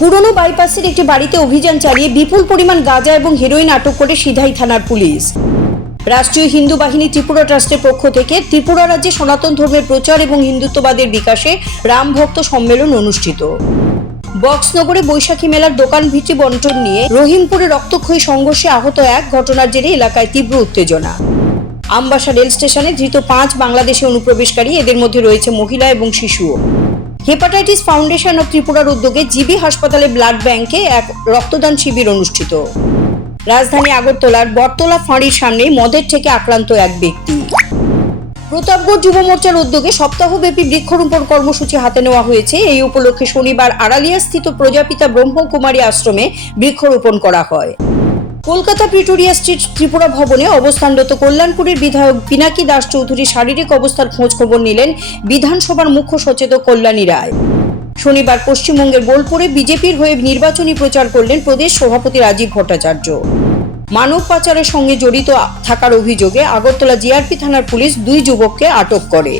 পুরনো বাইপাসের একটি বাড়িতে অভিযান চালিয়ে বিপুল পরিমাণ গাঁজা এবং হেরোইন আটক করে সিধাই থানার পুলিশ। রাষ্ট্রীয় হিন্দু বাহিনী ত্রিপুরা ট্রাস্টের পক্ষ থেকে ত্রিপুরা রাজ্যে সনাতন ধর্মের প্রচার এবং হিন্দুত্ববাদের বিকাশে রাম ভক্ত সম্মেলন অনুষ্ঠিত। বক্সনগরে বৈশাখী মেলার দোকান ভিটি বন্টন নিয়ে রহিমপুরে রক্তক্ষয়ী সংঘর্ষে আহত এক, ঘটনার জেরে এলাকায় তীব্র উত্তেজনা। আমবাসা রেল স্টেশনে ধৃত 5 বাংলাদেশি অনুপ্রবেশকারী, এদের মধ্যে রয়েছে মহিলা এবং শিশুও। হেপাটাইটিস ফাউন্ডেশন অব ত্রিপুরার উদ্যোগে জিবি হাসপাতালে ব্লাড ব্যাংকে এক রক্তদান শিবির অনুষ্ঠিত। রাজধানী আগরতলার বটতলা ফাঁড়ির সামনে মদের থেকে আক্রান্ত এক ব্যক্তি। প্রতাপগড় যুব মোর্চার উদ্যোগে সপ্তাহব্যাপী বৃক্ষরোপণ কর্মসূচি হাতে নেওয়া হয়েছে। এই উপলক্ষে শনিবার আড়ালিয়া স্থিত প্রজাপিতা ব্রহ্মকুমারী আশ্রমে বৃক্ষরোপণ করা হয়। কলকাতা প্রিটোরিয়া স্ট্রিট ত্রিপুরা ভবনে অবস্থানরত কল্যাণপুরের বিধায়ক পিনাকি দাস চৌধুরীর শারীরিক অবস্থার খোঁজ খবর নিলেন বিধানসভার মুখ্য সচেতক কল্যাণী রায়। শনিবার পশ্চিমবঙ্গের বোলপুরে বিজেপির হয়ে নির্বাচনী প্রচার করলেন প্রদেশ সভাপতি রাজীব ভট্টাচার্য। মানব পাচারের সঙ্গে জড়িত থাকার অভিযোগে আগরতলা জিআরপি থানার পুলিশ 2 যুবককে আটক করে।